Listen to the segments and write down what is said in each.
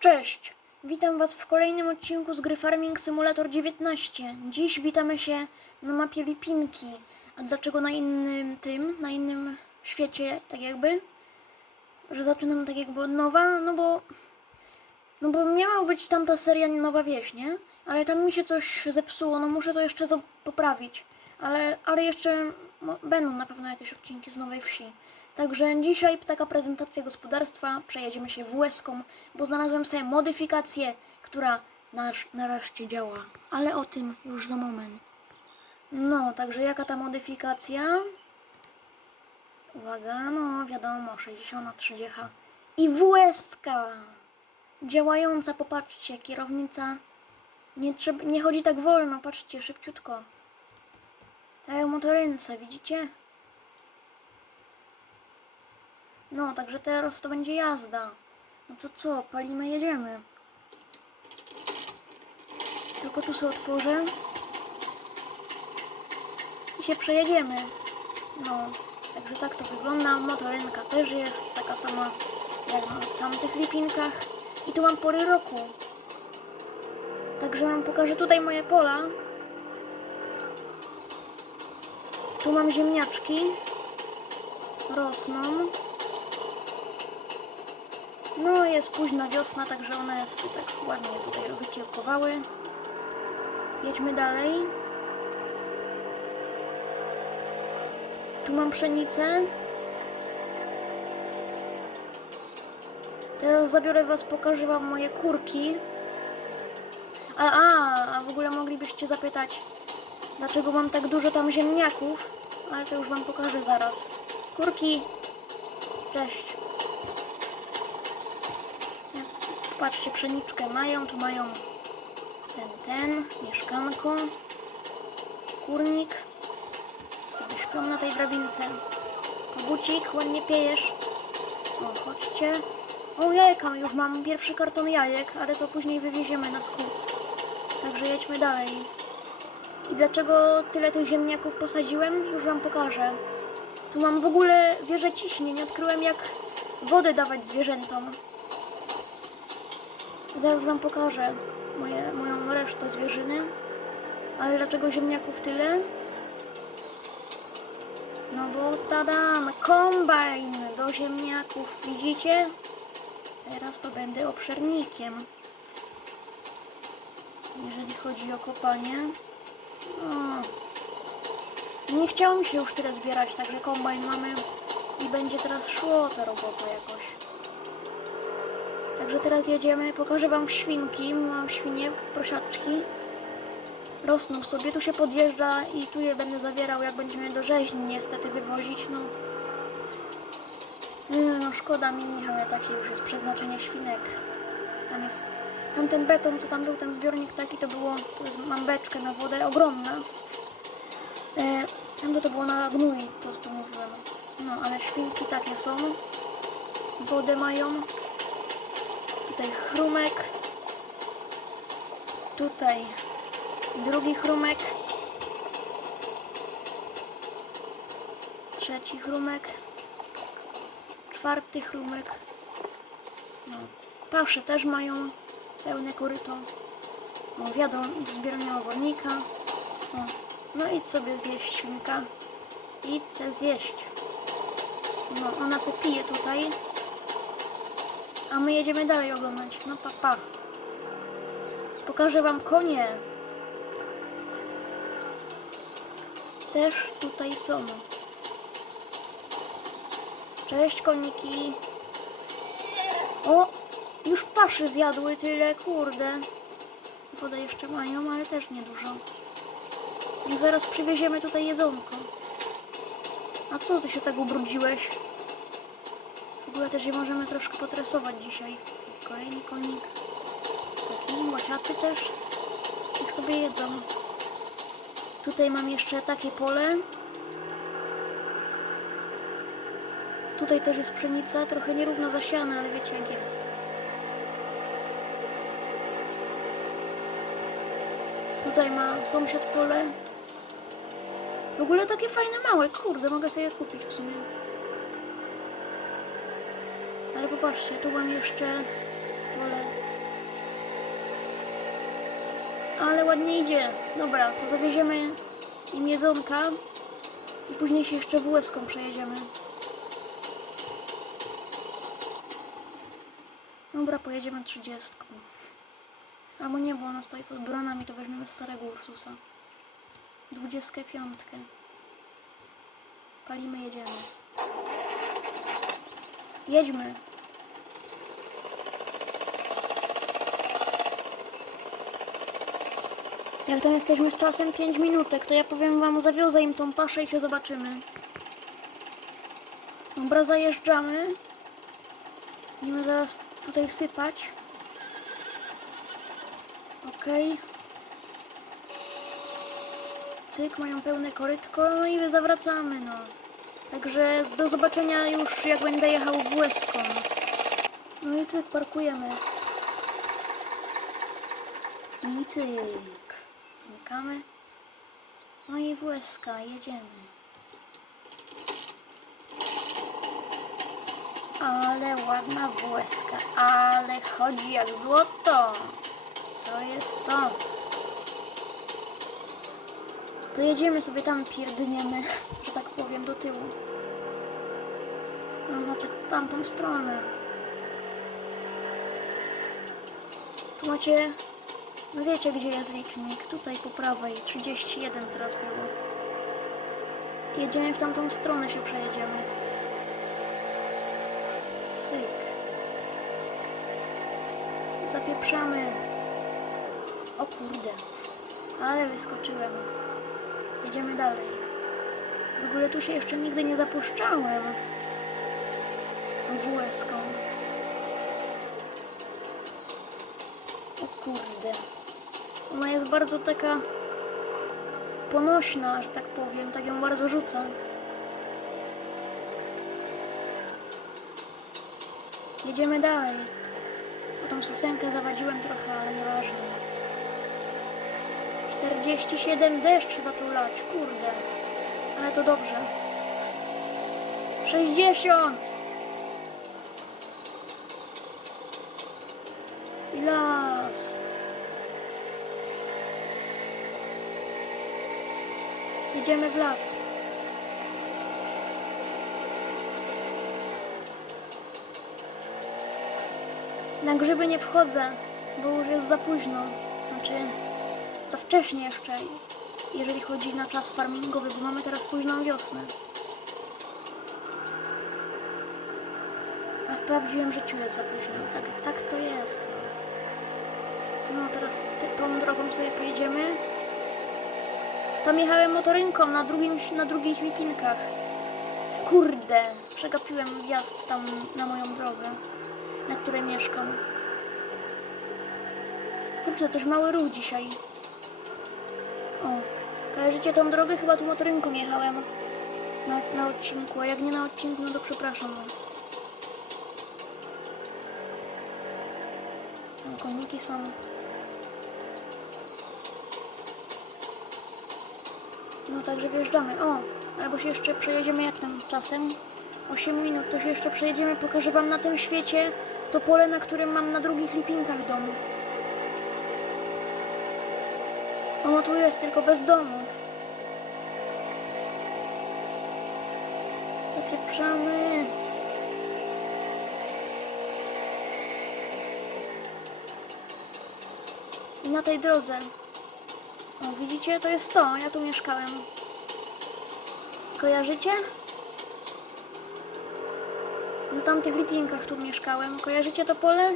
Cześć! Witam Was w kolejnym odcinku z gry Farming Simulator 19. Dziś witamy się na mapie Lipinki. A dlaczego na innym tym, na innym świecie, tak jakby? Że zaczynam tak jakby od nowa? No bo... No bo miała być tamta seria Nowa Wieś, nie? Ale tam mi się coś zepsuło, no muszę to jeszcze poprawić. Ale, ale jeszcze będą na pewno jakieś odcinki z Nowej Wsi. Także dzisiaj taka prezentacja gospodarstwa. Przejedziemy się WS-ką, bo znalazłem sobie modyfikację, która nasz, nareszcie działa. Ale o tym już za moment. No, także jaka ta modyfikacja? Uwaga, no wiadomo, 60 30 i WS-ka działająca, popatrzcie, kierownica nie, trzeba, nie chodzi tak wolno, patrzcie, szybciutko. Tak jak motorynce, widzicie? No, także teraz to będzie jazda. No to co, palimy, jedziemy. Tylko tu sobie otworzę. I się przejedziemy. No, także tak to wygląda. Motorynka też jest taka sama jak na tamtych lipinkach. I tu mam pory roku. Także wam pokażę tutaj moje pola. Tu mam ziemniaczki. Rosną. No jest późna wiosna, także one sobie tak ładnie tutaj wykiełkowały. Jedźmy dalej. Tu mam pszenicę. Teraz zabiorę was, pokażę wam moje kurki. A, a, a w ogóle moglibyście zapytać, dlaczego mam tak dużo tam ziemniaków, ale to już wam pokażę zaraz. Kurki, cześć. Patrzcie, pszeniczkę mają, tu mają ten, ten, mieszkanko, kurnik. Sobie śpią na tej drabince. Kogucik, ładnie piejesz. O, chodźcie. O, jajka, już mam pierwszy karton jajek, ale to później wywieziemy na skup. Także jedźmy dalej. I dlaczego tyle tych ziemniaków posadziłem? Już wam pokażę. Tu mam w ogóle wieżę ciśnień. Odkryłem jak wodę dawać zwierzętom. Zaraz wam pokażę moje, moją resztę zwierzyny. Ale dlaczego ziemniaków tyle? No bo tadam, kombajn do ziemniaków, widzicie? Teraz to będę obszernikiem. Jeżeli chodzi o kopanie. Nie chciało mi się już tyle zbierać, także kombajn mamy i będzie teraz szło ta robota jakoś. Także teraz jedziemy, pokażę wam świnki, mam świnie, prosiaczki. Rosną sobie, tu się podjeżdża i tu je będę zawierał, jak będziemy do rzeźni niestety wywozić, no. No szkoda mi, ale takie już jest przeznaczenie świnek. Tam jest, tam ten beton, co tam był, ten zbiornik taki, to było, to jest, mam beczkę na wodę, ogromna. E, tam to, było na gnój, to, to mówiłem. No, ale świnki takie są. Wodę mają. Tutaj chrumek. Tutaj drugi chrumek. Trzeci chrumek. Czwarty chrumek. No. Pasze też mają pełne koryto. No, wiadą do zbierania obornika. O. No idź sobie zjeść świnka. Idź se zjeść. No, ona se pije tutaj. A my jedziemy dalej oglądać. No pa, pa. Pokażę wam konie. Też tutaj są. Cześć koniki. O! Już paszy zjadły tyle, kurde. Wodę jeszcze mają, ale też niedużo. I zaraz przywieziemy tutaj jedzonko. A co ty się tak ubrudziłeś? W ogóle też je możemy troszkę potresować dzisiaj. Kolejny konik. Taki łaciaty też. Niech sobie jedzą. Tutaj mam jeszcze takie pole. Tutaj też jest pszenica, trochę nierówno zasiana, ale wiecie jak jest. Tutaj ma sąsiad pole. W ogóle takie fajne małe, kurde, mogę sobie je kupić w sumie. Ale popatrzcie, tu mam jeszcze pole. Ale ładnie idzie. Dobra, to zawieziemy im jedzonka i później się jeszcze włoską przejedziemy. Dobra, pojedziemy 30. Albo nie, bo ona stoi pod bronami, to weźmiemy starego Ursusa. 25. Palimy, jedziemy. Jedźmy. Jak tam jesteśmy z czasem 5 minutek, to ja powiem wam, zawiozę im tą paszę i się zobaczymy. Dobra, zajeżdżamy. Będziemy zaraz tutaj sypać. Okej. Cyk, mają pełne korytko, no i zawracamy, no. Także do zobaczenia już jak będę jechał w Łeską. No i cyk, parkujemy. I cyk. Zamykamy. No i w Łeska, jedziemy. Ale ładna włeska, ale chodzi jak złoto. To jest to. To jedziemy sobie tam, pierdniemy, że tak powiem, do tyłu. No, znaczy tamtą stronę. Tu macie, no wiecie gdzie jest licznik, tutaj po prawej, 31 teraz było. Jedziemy w tamtą stronę, się przejedziemy. Syk. Zapieprzamy. O kurde. Ale wyskoczyłem. Jedziemy dalej. W ogóle tu się jeszcze nigdy nie zapuszczałem. WS-ką. O kurde. Ona jest bardzo taka ponośna, że tak powiem. Tak ją bardzo rzuca. Jedziemy dalej. Tą susenkę zawadziłem trochę, ale nieważne. 47 deszcz zaczął lać, kurde. Ale to dobrze. 60! I las. Jedziemy w las. Na grzyby nie wchodzę, bo już jest za późno. Znaczy, za wcześnie jeszcze, jeżeli chodzi na czas farmingowy, bo mamy teraz późną wiosnę. A w prawdziwym życiu jest za późno. Tak, tak to jest. No, no teraz ty, tą drogą sobie pojedziemy. Tam jechałem motorynką na, drugim, na drugich lipinkach. Kurde, przegapiłem wjazd tam na moją drogę, na której mieszkam. Kurczę, coś mały ruch dzisiaj. O, kojarzycie tą drogę? Chyba tu motorynką jechałem na, na odcinku, a jak nie na odcinku, no to przepraszam was. Tam koniki są. No także wjeżdżamy. O, albo się jeszcze przejedziemy jak tam czasem. 8 minut, to się jeszcze przejedziemy. Pokażę wam na tym świecie to pole, na którym mam na drugich lipinkach domu. Ono tu jest, tylko bez domu. Zapieprzamy. I na tej drodze. O, widzicie? To jest to. Ja tu mieszkałem. Kojarzycie? Na tamtych lipinkach tu mieszkałem. Kojarzycie to pole?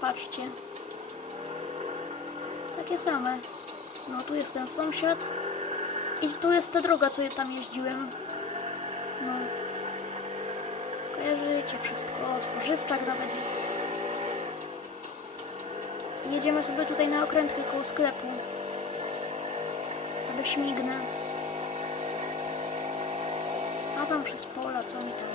Patrzcie. Takie same. No, tu jest ten sąsiad. I tu jest ta droga, co ja tam jeździłem. No. Kojarzycie wszystko. O, spożywczak nawet jest. I jedziemy sobie tutaj na okrętkę koło sklepu. Sobie śmignę. A tam przez pola, co mi tam.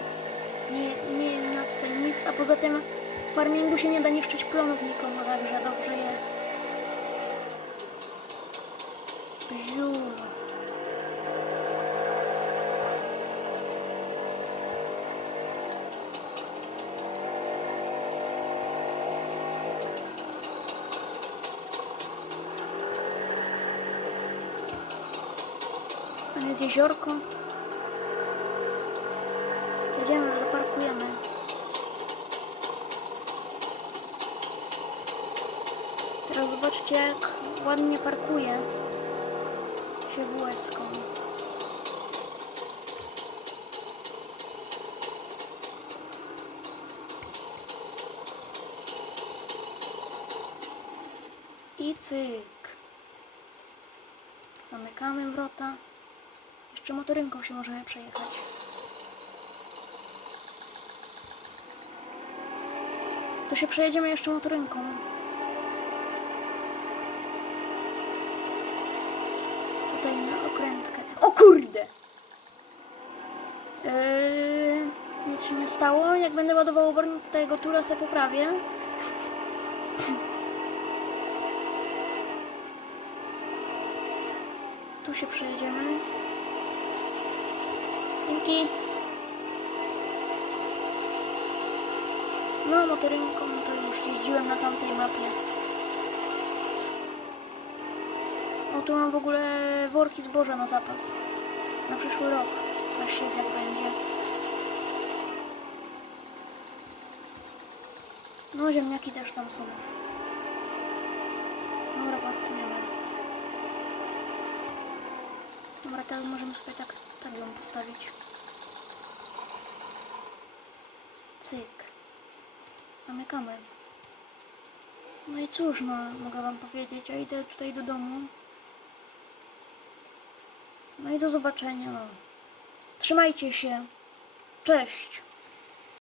Nie, nie na tutaj nic, a poza tym w farmingu się nie da niszczyć plonów nikomu, także dobrze jest brzuch. Tam jest jeziorko. Jedziemy, zaparkujemy. Teraz zobaczcie, jak ładnie parkuje. WS-ką. I cyk. Zamykamy wrota. Jeszcze motorynką się możemy przejechać. To się przejedziemy jeszcze motorynką. Tutaj na okrętkę. O kurde! Yy, nic się nie stało. Jak będę ładował obornik, to jego tura se poprawię. Tu się przejedziemy. Finki. No, motorynką to już jeździłem na tamtej mapie. O, tu mam w ogóle worki zboża na zapas. Na przyszły rok. Na siew jak będzie. No, ziemniaki też tam są. Dobra, parkujemy. Dobra, teraz możemy sobie tak, tak ją postawić. Cyk. Zamykamy. No i cóż, no, mogę wam powiedzieć, ja idę tutaj do domu. No i do zobaczenia. Trzymajcie się. Cześć.